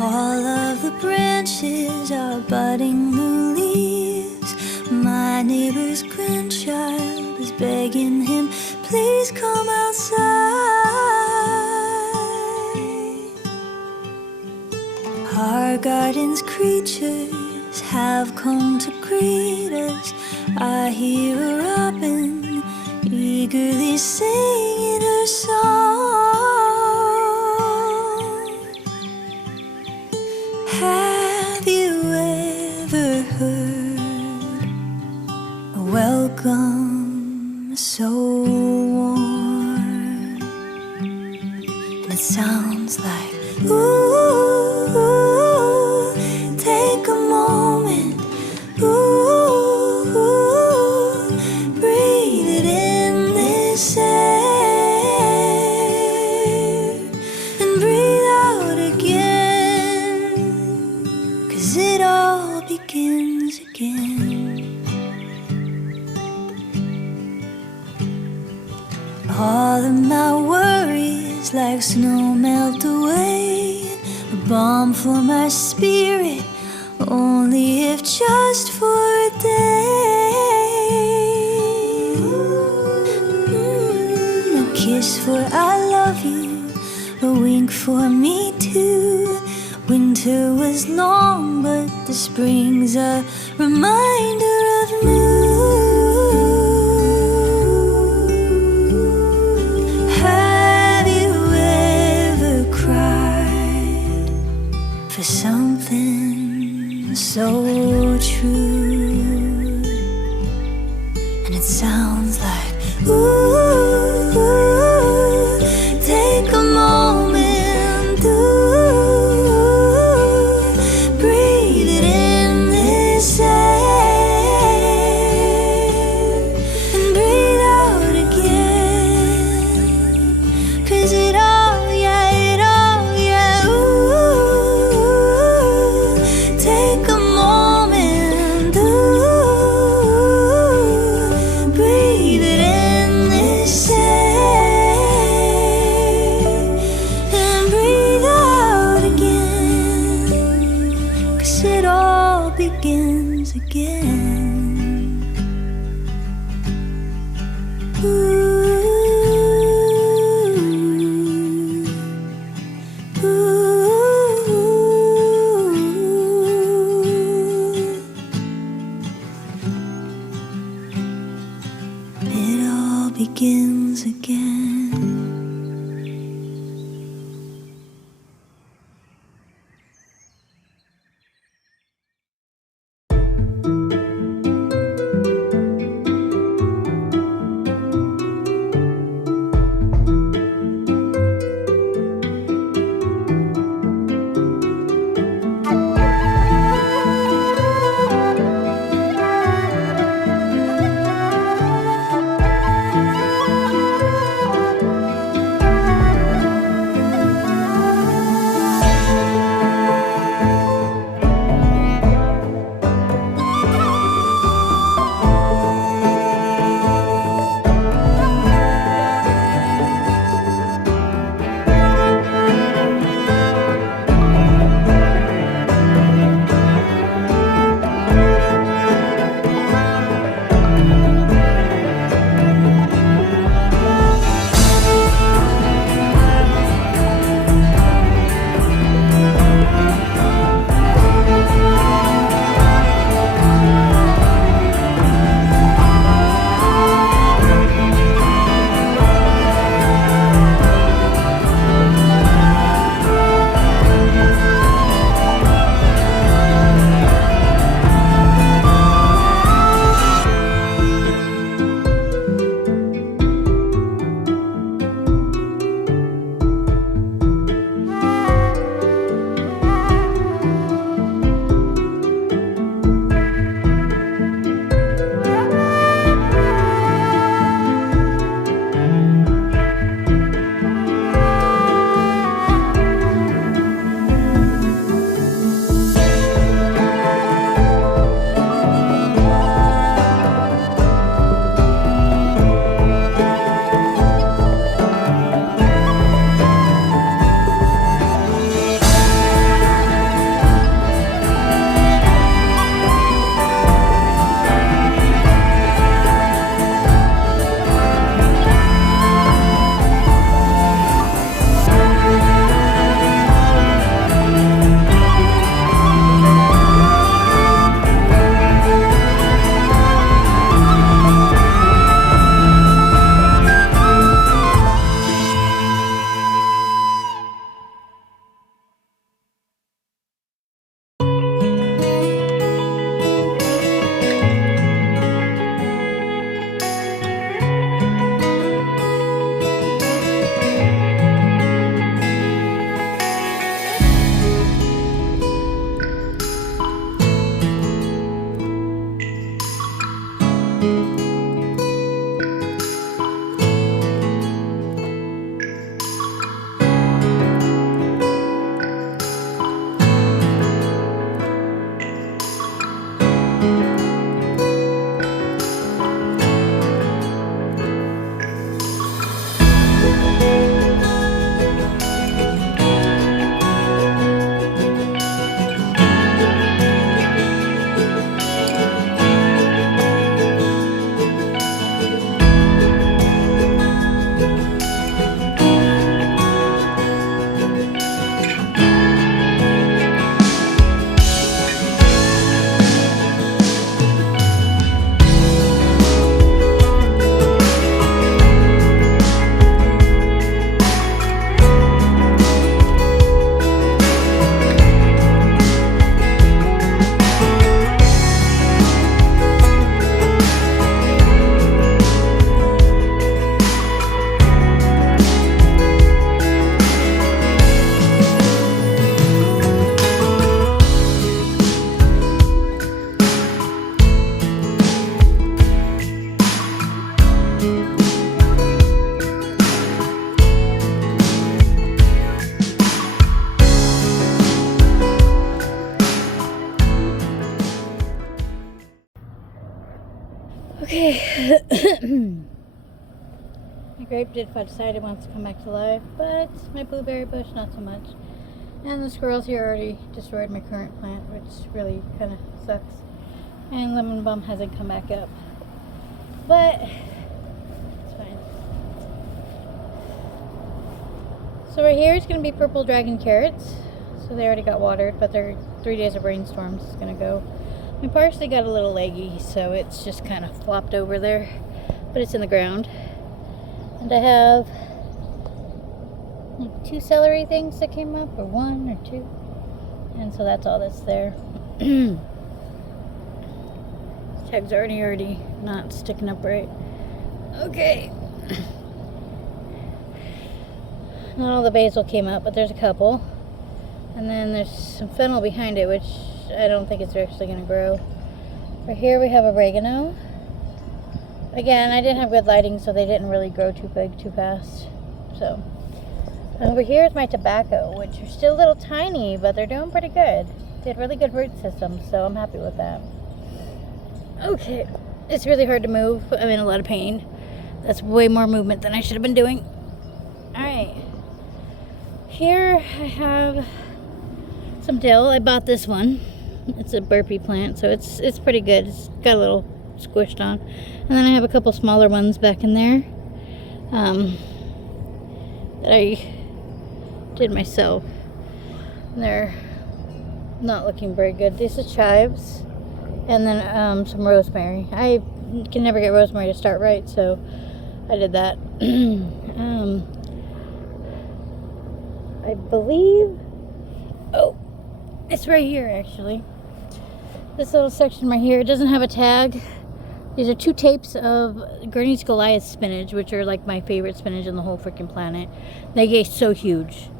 All of the branches are budding new leaves. My neighbor's grandchild is begging him, please come outside. Our garden's creatures have come to greet us. I hear a robin eagerly singing her song. Have you ever heard a welcome so warm? And it sounds like, ooh, take a moment, ooh, breathe it in this air and breathe out again, 'cause it all begins again. All of my worries like snow melt away, a balm for my spirit, only if just for a day. A kiss for I love you, a wink for me too. Winter was long, but the spring's a reminder of new. Have you ever cried for something so true? And it sounds like, ooh, take a moment, ooh, breathe it in this air and breathe out again, 'cause it all, yeah, ooh, take a moment, ooh, breathe it in this air and breathe out again, 'cause it all begins again. Ooh. It all begins again. My grape did decide it wants to come back to life, but my blueberry bush not so much. And the squirrels here already destroyed my current plant, which really kind of sucks. And lemon balm hasn't come back up, but it's fine. So right here is going to be purple dragon carrots. So they already got watered, but they're 3 days of rainstorms is going to go. My parsley got a little leggy, so it's just kind of flopped over there, but it's in the ground. And I have like 2 celery things that came up, or 1 or 2, and so that's all that's there. Tag's already not sticking up right. Okay. Not all the basil came up, but there's a couple. And then there's some fennel behind it, which I don't think it's actually going to grow. Right here we have oregano. Again, I didn't have good lighting, so they didn't really grow too big too fast. So, over here is my tobacco, which are still a little tiny, but they're doing pretty good. They had really good root systems, so I'm happy with that. Okay, it's really hard to move. I'm in a lot of pain. That's way more movement than I should have been doing. Alright. Here I have some dill. I bought this one. It's a burpee plant, so it's pretty good. It's got a little squished on. And then I have a couple smaller ones back in there that I did myself. And they're not looking very good. This is chives. And then some rosemary. I can never get rosemary to start right, so I did that. I believe, oh, it's right here actually. This little section right here, it doesn't have a tag. These are 2 tapes of Gurney's Goliath spinach, which are like my favorite spinach on the whole freaking planet. They get so huge.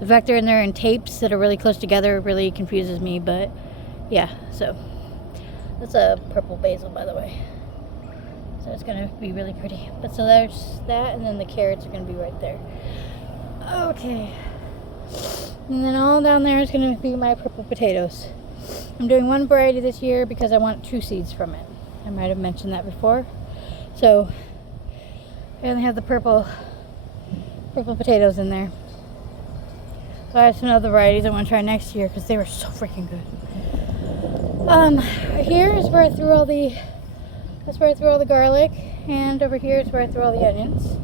The fact they're in there in tapes that are really close together really confuses me, but yeah, so. That's a purple basil, by the way. So it's going to be really pretty. But so there's that, and then the carrots are going to be right there. Okay. And then all down there is going to be my purple potatoes. I'm doing 1 variety this year because I want 2 seeds from it. I might have mentioned that before. So I only have the purple potatoes in there. But I have some other varieties I want to try next year because they were so freaking good. Here is where I threw all the garlic, and over here is where I threw all the onions.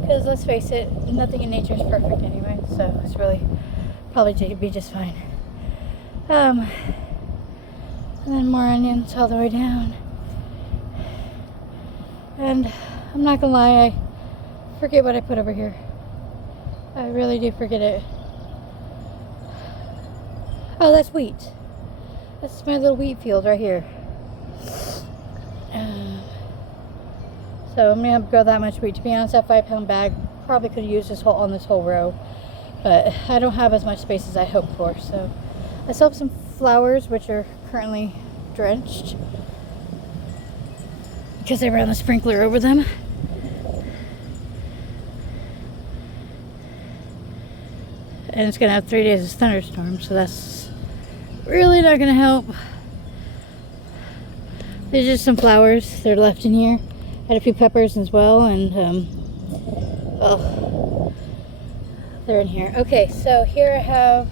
Because let's face it, nothing in nature is perfect anyway, so it's really probably be just fine. And then more onions all the way down. And I'm not gonna lie, I forget what I put over here. I really do forget it. Oh, that's wheat. That's my little wheat field right here. So I'm gonna have to grow that much wheat. To be honest, that 5-pound bag probably could have used this whole row, but I don't have as much space as I hoped for. So I still have some flowers which are currently drenched because I ran the sprinkler over them. And it's gonna have 3 days of thunderstorms, so that's really not gonna help. There's just some flowers that are left in here. I had a few peppers as well, and well, they're in here. Okay, so here I have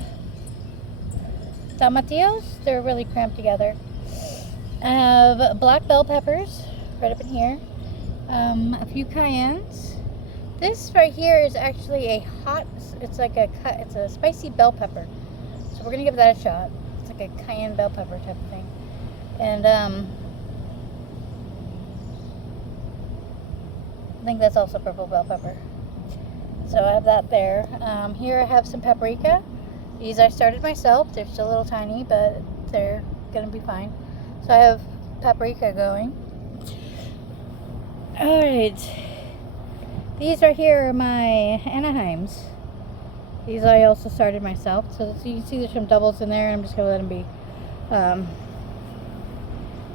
tomatillos. They're really cramped together. I have black bell peppers right up in here. A few cayennes. This right here is actually a it's a spicy bell pepper. So we're gonna give that a shot. It's like a cayenne bell pepper type of thing. And I think that's also purple bell pepper. So I have that there. Here I have some paprika. These I started myself. They're still a little tiny, but they're gonna be fine. So I have paprika going. Alright. These right here are my Anaheims. These I also started myself. So you can see there's some doubles in there, and I'm just gonna let them be.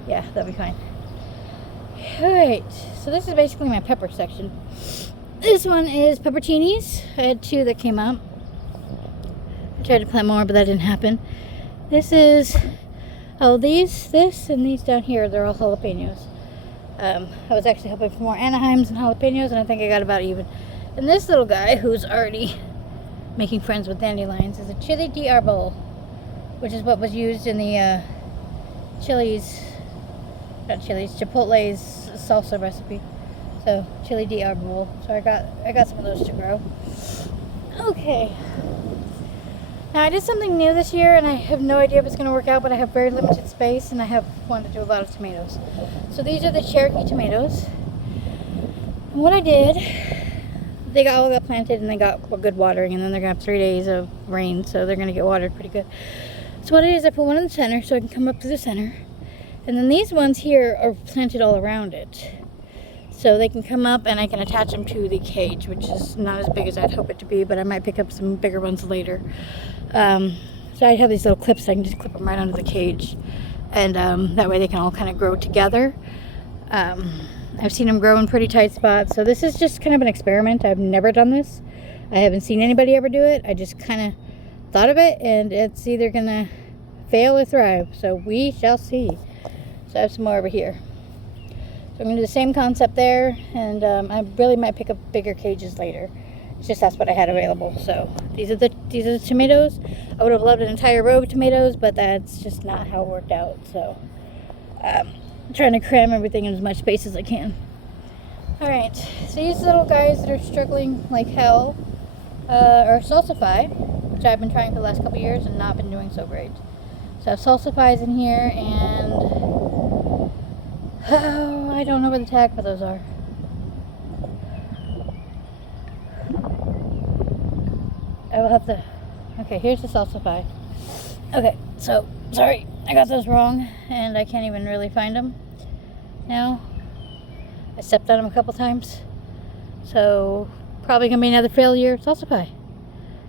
Yeah, that'll be fine. Alright, so this is basically my pepper section. This one is pepperoncinis. I had 2 that came up. I tried to plant more, but that didn't happen. This is, this, and these down here, they're all jalapenos. I was actually hoping for more Anaheims and jalapenos, and I think I got about even. And this little guy, who's already making friends with dandelions, is a chili de arbol, which is what was used in the Chipotle's salsa recipe. So chili de arbol. So I got some of those to grow. Okay. Now I did something new this year, and I have no idea if it's going to work out, but I have very limited space, and I have wanted to do a lot of tomatoes. So these are the Cherokee tomatoes. And what I did, they all got planted and they got good watering, and then they're going to have 3 days of rain, so they're going to get watered pretty good. So what I did is I put one in the center so I can come up to the center. And then these ones here are planted all around it. So they can come up and I can attach them to the cage, which is not as big as I'd hope it to be, but I might pick up some bigger ones later. So I have these little clips, so I can just clip them right under the cage. And that way they can all kind of grow together. I've seen them grow in pretty tight spots. So this is just kind of an experiment. I've never done this. I haven't seen anybody ever do it. I just kind of thought of it, and it's either going to fail or thrive. So we shall see. So I have some more over here. So I'm going to do the same concept there, and I really might pick up bigger cages later. It's just that's what I had available. So these are the tomatoes. I would have loved an entire row of tomatoes, but that's just not how it worked out. So I'm trying to cram everything in as much space as I can. All right, so these little guys that are struggling like hell are salsify, which I've been trying for the last couple years and not been doing so great. So I have salsify's in here, and I don't know where the tag for those are. I will have to. Okay, here's the salsify. Okay, so sorry, I got those wrong, and I can't even really find them now. I stepped on them a couple times, so probably gonna be another failure salsify.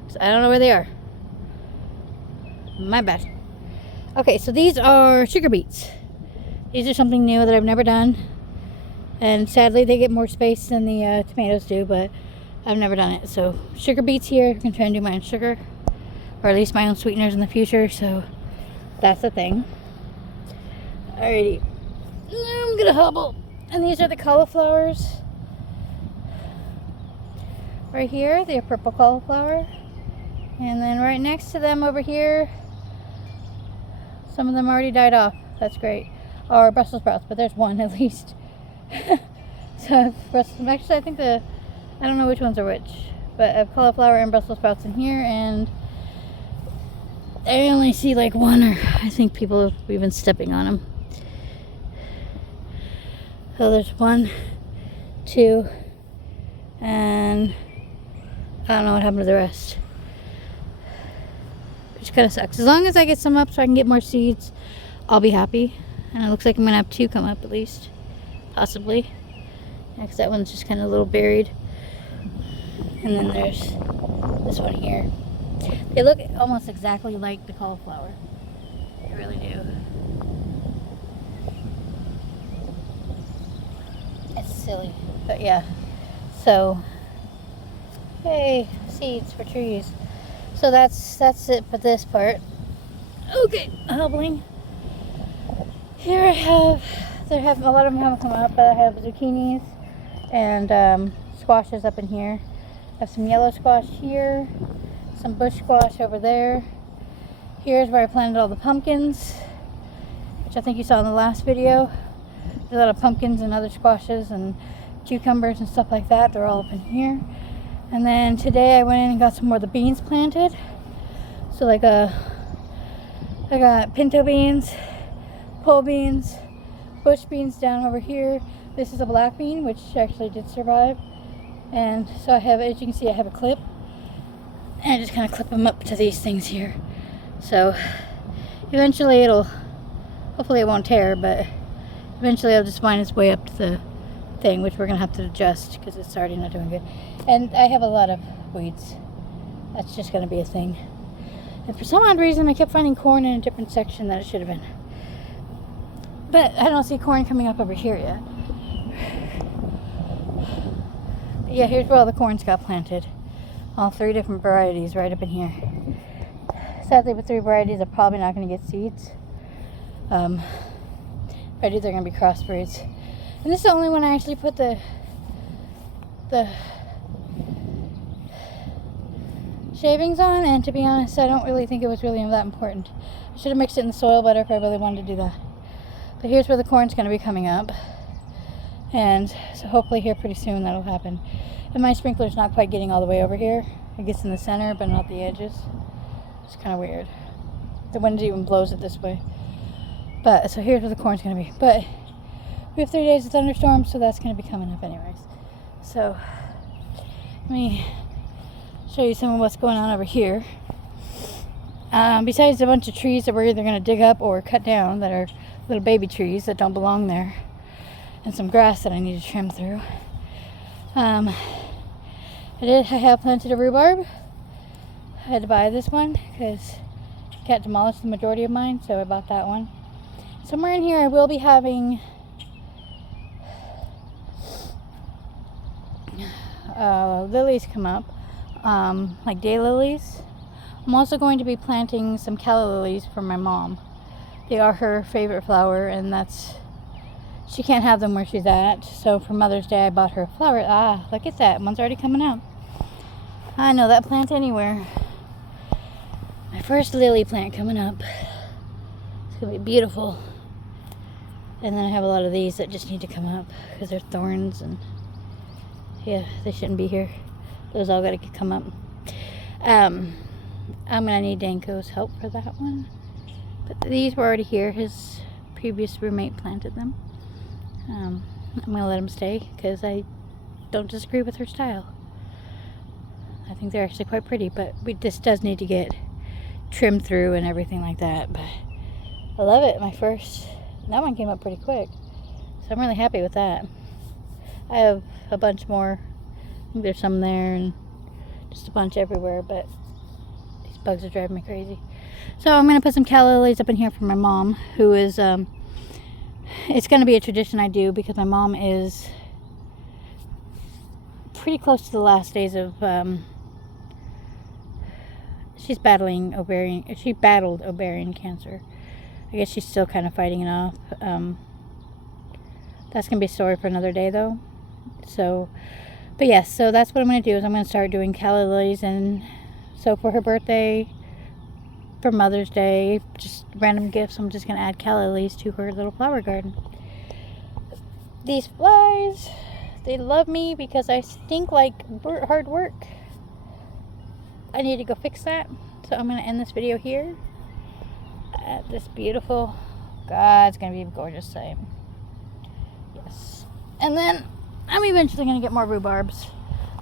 So I don't know where they are. My bad. Okay, so these are sugar beets. These are something new that I've never done, and sadly they get more space than the tomatoes do, but I've never done it. So sugar beets here. I'm gonna try and do my own sugar, or at least my own sweeteners in the future. So that's the thing. Alrighty, I'm gonna hobble. And these are the cauliflowers. Right here, they have purple cauliflower, and then right next to them over here, some of them already died off. That's great. Or Brussels sprouts, but there's one at least. So actually, I think I don't know which ones are which, but I have cauliflower and Brussels sprouts in here, and I only see like one, or I think people have been stepping on them. So there's 1, 2, and I don't know what happened to the rest, which kind of sucks. As long as I get some up so I can get more seeds, I'll be happy. And it looks like I'm gonna have 2 come up at least, possibly. Yeah, because that one's just kind of a little buried. And then there's this one here. They look almost exactly like the cauliflower. They really do. It's silly, but yeah. So, hey, seeds for trees. So that's it for this part. Okay, hobbling. Here a lot of them haven't come up, but I have zucchinis and squashes up in here. I have some yellow squash here, some bush squash over there. Here's where I planted all the pumpkins, which I think you saw in the last video. There's a lot of pumpkins and other squashes and cucumbers and stuff like that. They're all up in here. And then today I went in and got some more of the beans planted. So like I got pinto beans, pole beans, bush beans down over here. This is a black bean, which actually did survive. And so I have, as you can see, I have a clip. And I just kind of clip them up to these things here. So eventually hopefully it won't tear, but eventually it'll just find its way up to the thing, which we're going to have to adjust because it's already not doing good. And I have a lot of weeds. That's just going to be a thing. And for some odd reason, I kept finding corn in a different section than it should have been. But I don't see corn coming up over here yet. But yeah, here's where all the corns got planted. All 3 different varieties right up in here. Sadly, with 3 varieties, I'm probably not going to get seeds. If I do, they're going to be crossbreeds. And this is the only one I actually put the shavings on, and to be honest, I don't really think it was really that important. I should have mixed it in the soil better if I really wanted to do that. But here's where the corn's going to be coming up, and so hopefully here pretty soon that'll happen. And my sprinkler's not quite getting all the way over here. It gets in the center but not the edges. It's kind of weird. The wind even blows it this way. But so here's where the corn's going to be. But we have 3 days of thunderstorms, so that's going to be coming up anyways. So let me show you some of what's going on over here. Besides a bunch of trees that we're either going to dig up or cut down that are little baby trees that don't belong there, and some grass that I need to trim through. I have planted a rhubarb. I had to buy this one because cat demolished the majority of mine, so I bought that one. Somewhere in here I will be having lilies come up, like daylilies. I'm also going to be planting some calla lilies for my mom. They are her favorite flower, and she can't have them where she's at. So for Mother's Day I bought her a flower. Ah, look at that, one's already coming out. I know that plant anywhere. My first lily plant coming up. It's gonna be beautiful. And then I have a lot of these that just need to come up because they're thorns, and yeah, they shouldn't be here. Those all gotta come up. I'm gonna need Danko's help for that one. But these were already here. His previous roommate planted them. I'm gonna let him stay because I don't disagree with her style. I think they're actually quite pretty, but this does need to get trimmed through and everything like that. But I love it. That one came up pretty quick, so I'm really happy with that. I have a bunch more. I think there's some there and just a bunch everywhere, but these bugs are driving me crazy. So I'm going to put some calla lilies up in here for my mom, who is, it's going to be a tradition I do because my mom is pretty close to the last days of, she battled ovarian cancer. I guess she's still kind of fighting it off. That's going to be a story for another day though. So, but yes, so that's what I'm going to do is I'm going to start doing calla lilies, and so for her birthday, for Mother's Day, just random gifts, I'm just going to add calla lilies to her little flower garden. These flies, they love me because I stink like hard work. I need to go fix that. So I'm going to end this video here at this beautiful, God, it's going to be a gorgeous sight. Yes. And then I'm eventually going to get more rhubarbs.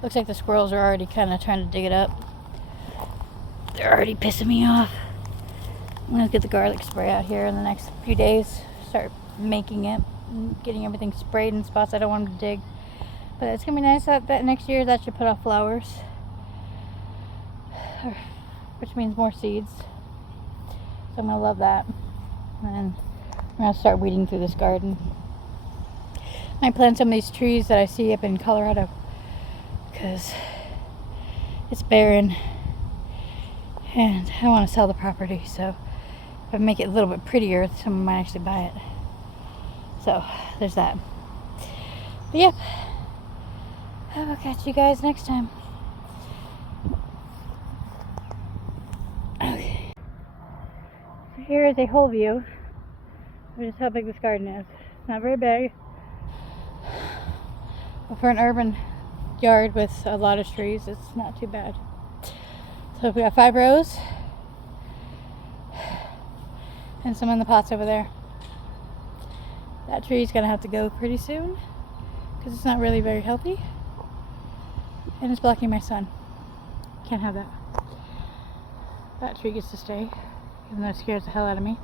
Looks like the squirrels are already kind of trying to dig it up. They're already pissing me off. I'm going to get the garlic spray out here in the next few days. Start making it. Getting everything sprayed in spots I don't want them to dig. But it's going to be nice that next year that should put off flowers. Which means more seeds. So I'm going to love that. And then I'm going to start weeding through this garden. I might plant some of these trees that I see up in Colorado because it's barren and I want to sell the property, so if I make it a little bit prettier, someone might actually buy it. So there's that. But yep, I will catch you guys next time. Okay, so here is a whole view of just how big this garden is. It's not very big, but for an urban yard with a lot of trees, it's not too bad. So we got 5 rows and some in the pots over there. That tree's gonna have to go pretty soon because it's not really very healthy and it's blocking my sun. Can't have that. That tree gets to stay, even though it scares the hell out of me.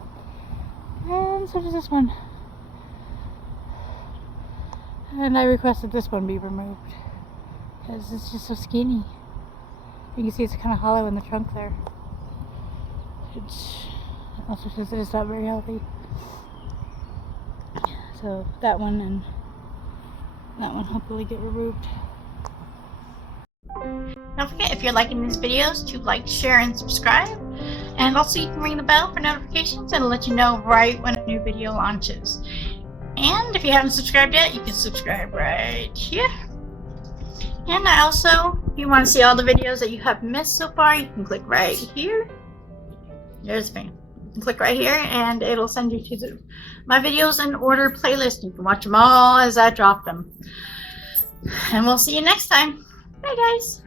And so does this one. And I requested this one be removed because it's just so skinny. You can see it's kind of hollow in the trunk there. Which also says that it's not very healthy. So that one and that one hopefully get removed. Don't forget, if you're liking these videos, to like, share, and subscribe. And also you can ring the bell for notifications and it'll let you know right when a new video launches. And if you haven't subscribed yet, you can subscribe right here. And I also, if you want to see all the videos that you have missed so far, you can click right here. There's the fan. You can click right here and it'll send you to my videos in order playlist. You can watch them all as I drop them. And we'll see you next time. Bye guys.